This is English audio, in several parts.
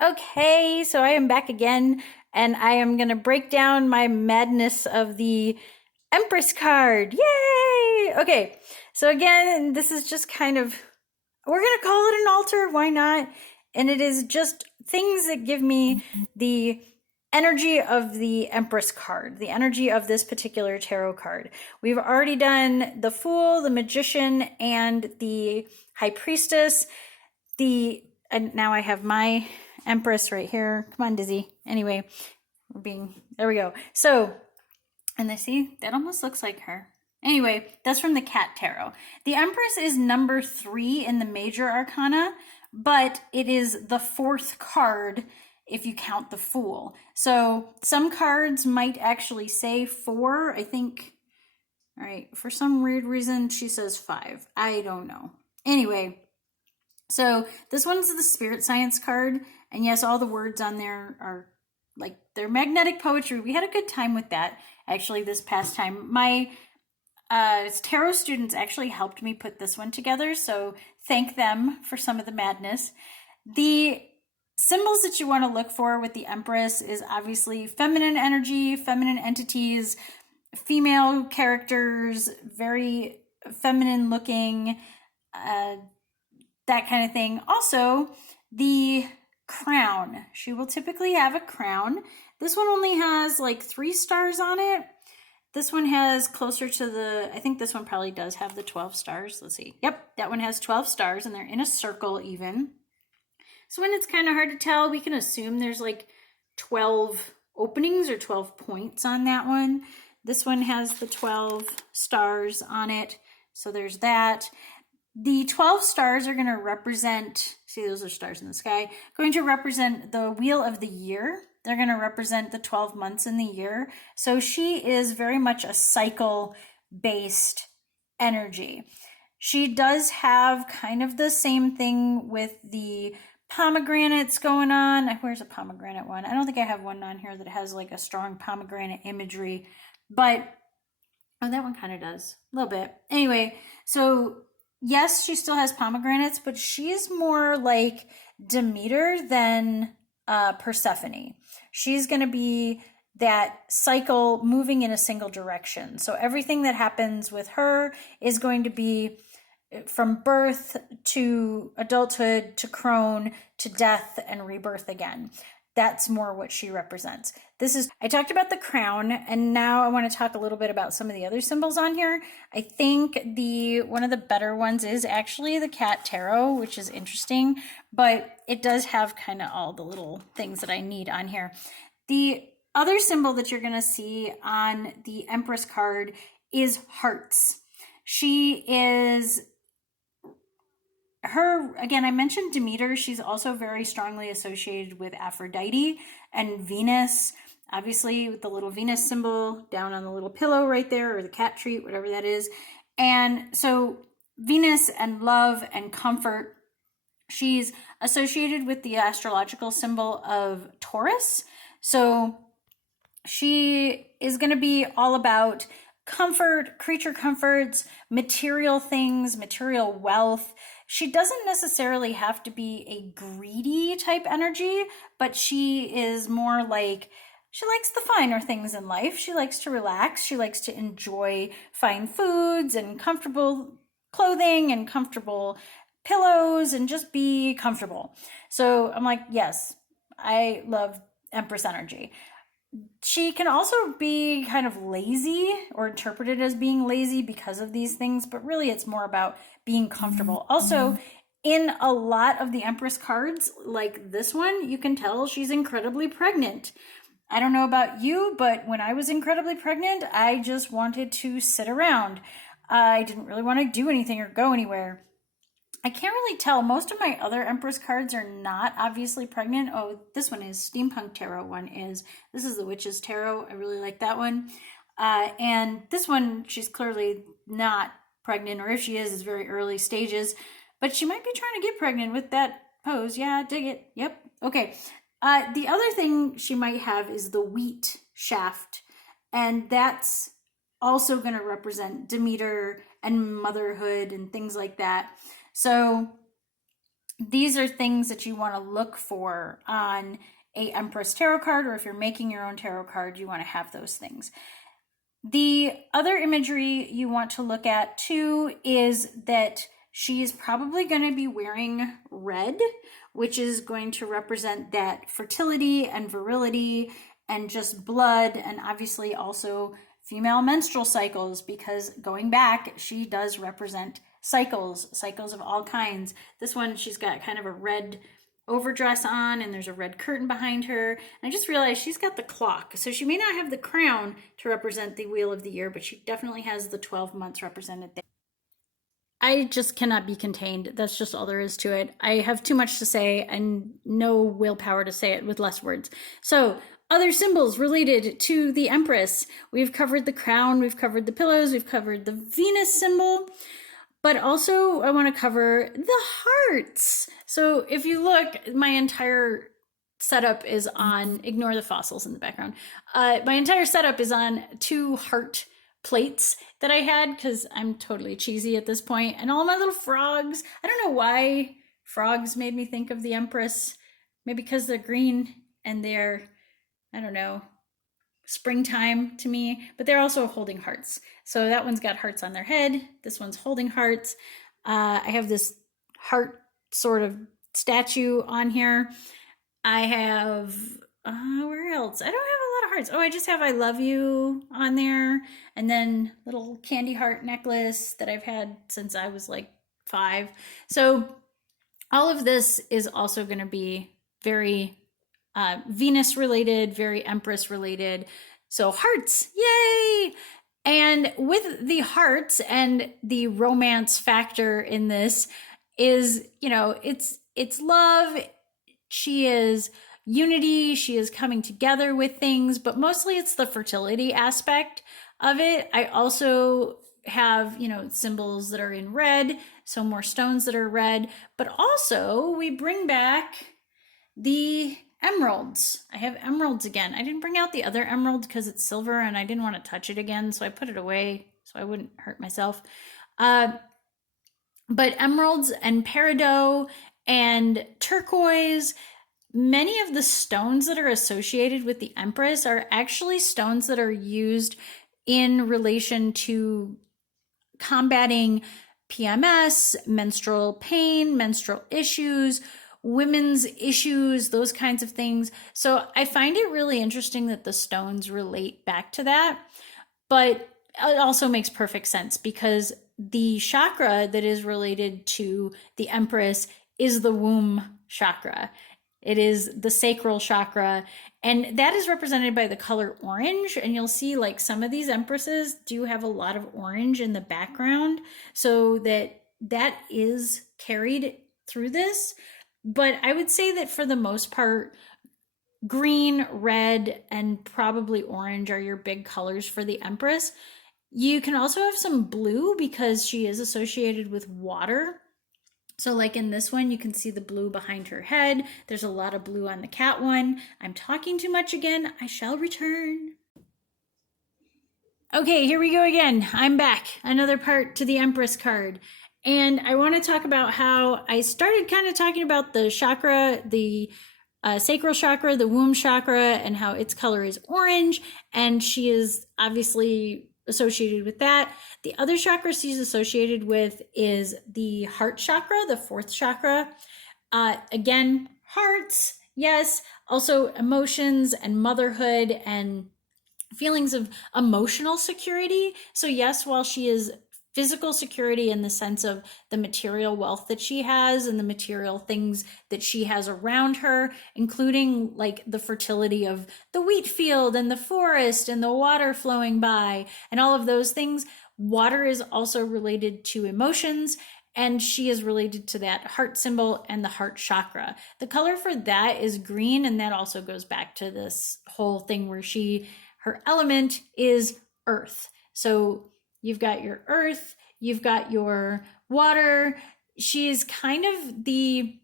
Okay, so I am back again, and I am going to break down my madness of the Empress card. Yay! Okay, so again, this is just kind of, we're going to call it an altar, why not? And it is just things that give me the energy of the Empress card, the energy of this particular tarot card. We've already done the Fool, the Magician, and the High Priestess. And now I have my Empress right here. Come on, Dizzy. Anyway, there we go. So, and they see, that almost looks like her. Anyway, that's from the Cat Tarot. The Empress is number 3 in the Major Arcana, but it is the 4th card if you count the Fool. So some cards might actually say 4, I think. All right, for some weird reason, she says 5. I don't know. Anyway, so this one's the Spirit Science card, and yes, all the words on there are like they're magnetic poetry. We had a good time with that actually this past time. My tarot students actually helped me put this one together, so thank them for some of the madness. The symbols that you want to look for with the Empress is obviously feminine energy, feminine entities, female characters, very feminine looking, that kind of thing. Also, the crown. She will typically have a crown. This one only has like 3 stars on it. This one has closer to I think this one probably does have the 12 stars. Let's see. Yep, that one has 12 stars and they're in a circle even. So when it's kind of hard to tell, we can assume there's like 12 openings or 12 points on that one. This one has the 12 stars on it. So there's that. The 12 stars are going to represent, see, those are stars in the sky, going to represent the wheel of the year. They're going to represent the 12 months in the year. So she is very much a cycle-based energy. She does have kind of the same thing with the pomegranates going on. Where's a pomegranate one? I don't think I have one on here that has like a strong pomegranate imagery, but oh, that one kind of does a little bit. Anyway, so yes, she still has pomegranates, but she's more like Demeter than Persephone. She's going to be that cycle moving in a single direction. So everything that happens with her is going to be from birth to adulthood to crone to death and rebirth again. That's more what she represents. I talked about the crown, and now I want to talk a little bit about some of the other symbols on here. I think one of the better ones is actually the Cat Tarot, which is interesting, but it does have kind of all the little things that I need on here. The other symbol that you're going to see on the Empress card is hearts. Again, I mentioned Demeter. She's also very strongly associated with Aphrodite and Venus, obviously with the little Venus symbol down on the little pillow right there, or the cat treat, whatever that is. And so Venus and love and comfort. She's associated with the astrological symbol of Taurus. So she is going to be all about comfort, creature comforts, material things, material wealth. She doesn't necessarily have to be a greedy type energy, but she is more like, she likes the finer things in life. She likes to relax. She likes to enjoy fine foods and comfortable clothing and comfortable pillows and just be comfortable. So I'm like, yes, I love Empress energy. She can also be kind of lazy or interpreted as being lazy because of these things, but really it's more about being comfortable. Also, in a lot of the Empress cards, like this one, you can tell she's incredibly pregnant. I don't know about you, but when I was incredibly pregnant, I just wanted to sit around. I didn't really want to do anything or go anywhere. I can't really tell. Most of my other Empress cards are not obviously pregnant. Oh, this one is. Steampunk Tarot one is. This is the Witch's Tarot. I really like that one. And this one, she's clearly not pregnant, or if she is, it's very early stages. But she might be trying to get pregnant with that pose. Yeah, dig it. Yep. Okay. The other thing she might have is the wheat shaft. And that's also going to represent Demeter and motherhood and things like that. So these are things that you want to look for on a Empress Tarot card, or if you're making your own tarot card, you want to have those things. The other imagery you want to look at too is that she's probably going to be wearing red, which is going to represent that fertility and virility and just blood, and obviously also female menstrual cycles, because going back, she does represent cycles of all kinds. This one, she's got kind of a red overdress on, and there's a red curtain behind her. And I just realized she's got the clock. So she may not have the crown to represent the wheel of the year, but she definitely has the 12 months represented there. I just cannot be contained. That's just all there is to it. I have too much to say and no willpower to say it with less words. So, other symbols related to the Empress. We've covered the crown, we've covered the pillows, we've covered the Venus symbol. But also, I want to cover the hearts. So if you look, my entire setup is on, ignore the fossils in the background. My entire setup is on 2 heart plates that I had, because I'm totally cheesy at this point. And all my little frogs. I don't know why frogs made me think of the Empress. Maybe because they're green and they're, I don't know, springtime to me, but they're also holding hearts. So that one's got hearts on their head. This one's holding hearts. I have this heart sort of statue on here. I have, where else? I don't have a lot of hearts. Oh, I just have I love you on there. And then little candy heart necklace that I've had since I was like 5. So all of this is also going to be very Venus related, very Empress related. So hearts, yay! And with the hearts and the romance factor in this is, you know, it's love. She is unity. She is coming together with things, but mostly it's the fertility aspect of it. I also have, you know, symbols that are in red, so more stones that are red, but also we bring back the emeralds. I have emeralds again. I didn't bring out the other emerald because it's silver and I didn't want to touch it again, so I put it away so I wouldn't hurt myself. But emeralds and peridot and turquoise, many of the stones that are associated with the Empress are actually stones that are used in relation to combating PMS, menstrual pain, menstrual issues, women's issues, those kinds of things. So I find it really interesting that the stones relate back to that, but it also makes perfect sense because the chakra that is related to the Empress is the womb chakra. It is the sacral chakra, and that is represented by the color orange. And you'll see like some of these empresses do have a lot of orange in the background, so that is carried through this. But I would say that for the most part, green, red, and probably orange are your big colors for the Empress. You can also have some blue because she is associated with water. So like in this one, you can see the blue behind her head. There's a lot of blue on the cat one. I'm talking too much again. I shall return. Okay, here we go again. I'm back. Another part to the Empress card. And I want to talk about how I started kind of talking about the chakra, the sacral chakra, the womb chakra, and how its color is orange. And she is obviously associated with that. The other chakra she's associated with is the heart chakra, the 4th chakra. Again, hearts, yes. Also emotions and motherhood and feelings of emotional security. So yes, while she is physical security in the sense of the material wealth that she has and the material things that she has around her, including like the fertility of the wheat field and the forest and the water flowing by and all of those things. Water is also related to emotions, and she is related to that heart symbol and the heart chakra. The color for that is green, and that also goes back to this whole thing where her element is earth. So you've got your earth, you've got your water. She's kind of the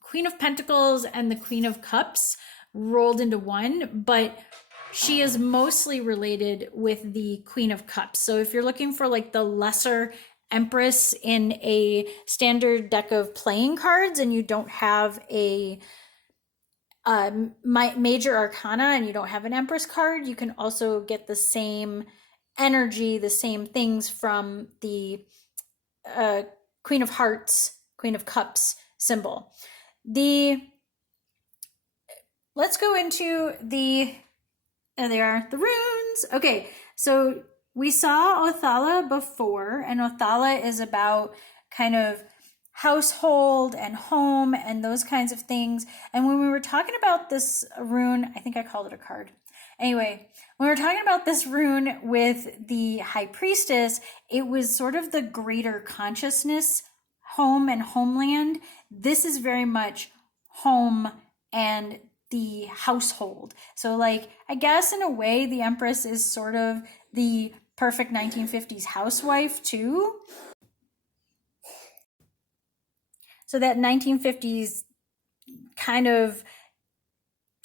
Queen of Pentacles and the Queen of Cups rolled into one, but she is mostly related with the Queen of Cups. So if you're looking for like the lesser Empress in a standard deck of playing cards and you don't have a major arcana and you don't have an Empress card, you can also get the same energy, the same things from the Queen of Hearts, Queen of Cups symbol. Let's go into there they are, the runes. Okay, so we saw Othala before, and Othala is about kind of household and home and those kinds of things. And when we were talking about this rune, I think I called it a card. Anyway, when we were talking about this rune with the High Priestess, it was sort of the greater consciousness, home and homeland. This is very much home and the household. So like, I guess in a way, the Empress is sort of the perfect 1950s housewife too. So that 1950s kind of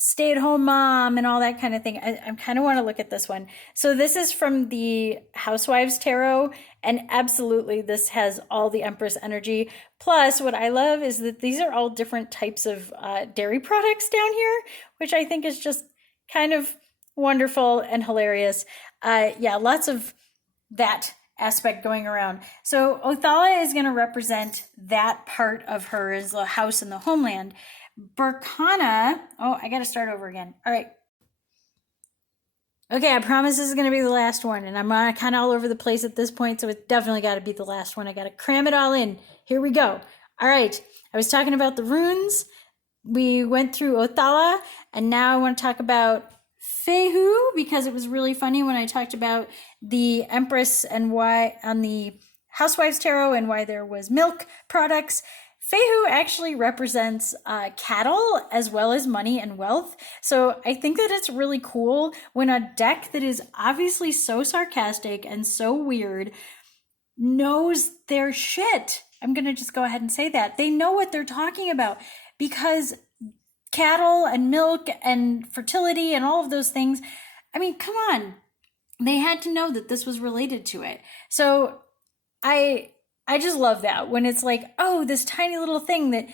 stay-at-home mom and all that kind of thing. I kind of want to look at this one. So this is from the Housewives Tarot, and absolutely this has all the Empress energy. Plus, what I love is that these are all different types of dairy products down here, which I think is just kind of wonderful and hilarious. Yeah, lots of that aspect going around. So Othala is going to represent that part of her as the house and the homeland. Berkana, oh, I got to start over again. All right. Okay, I promise this is going to be the last one, and I'm kind of all over the place at this point, so it's definitely got to be the last one. I got to cram it all in. Here we go. All right, I was talking about the runes. We went through Othala, and now I want to talk about Fehu, because it was really funny when I talked about the Empress and why on the Housewives Tarot and why there was milk products. Fehu actually represents cattle as well as money and wealth. So I think that it's really cool when a deck that is obviously so sarcastic and so weird knows their shit. I'm going to just go ahead and say that. They know what they're talking about, because cattle and milk and fertility and all of those things, I mean, come on. They had to know that this was related to it. So I just love that when it's like, oh, this tiny little thing that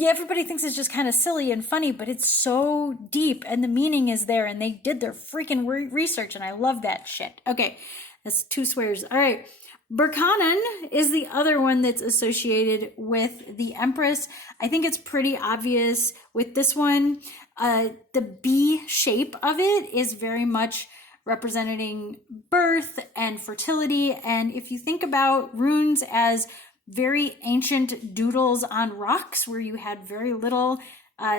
everybody thinks is just kind of silly and funny, but it's so deep and the meaning is there and they did their freaking research, and I love that shit. Okay, that's 2 swears. All right. Berkanan is the other one that's associated with the Empress. I think it's pretty obvious with this one. The B shape of it is very much representing birth and fertility. And if you think about runes as very ancient doodles on rocks where you had very little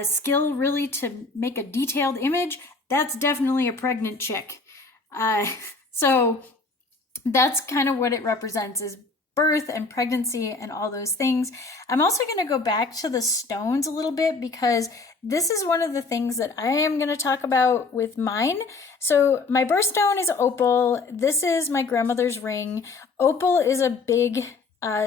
skill really to make a detailed image, that's definitely a pregnant chick. So that's kind of what it represents, is birth and pregnancy and all those things. I'm also going to go back to the stones a little bit, because this is one of the things that I am going to talk about with mine. So my birthstone is opal. This is my grandmother's ring. Opal is a big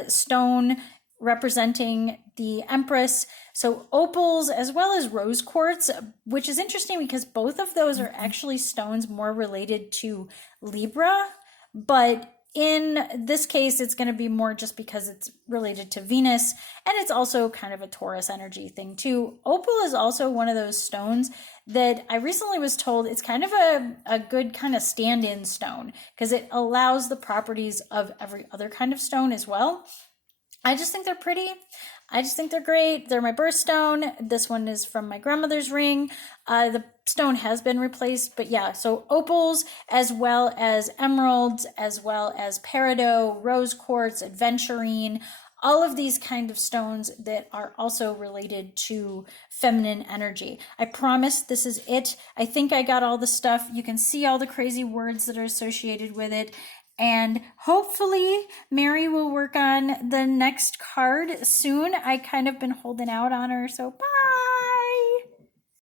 stone representing the Empress. So opals as well as rose quartz, which is interesting because both of those are actually stones more related to Libra, but in this case, it's going to be more just because it's related to Venus, and it's also kind of a Taurus energy thing too. Opal is also one of those stones that I recently was told it's kind of a good kind of stand-in stone, because it allows the properties of every other kind of stone as well. I just think they're pretty. I just think they're great. They're my birthstone. This one is from my grandmother's ring. The stone has been replaced, but yeah, so opals as well as emeralds, as well as peridot, rose quartz, adventurine, all of these kind of stones that are also related to feminine energy. I promise this is it. I think I got all the stuff. You can see all the crazy words that are associated with it. And hopefully Mary will work on the next card soon. I kind of been holding out on her, so bye.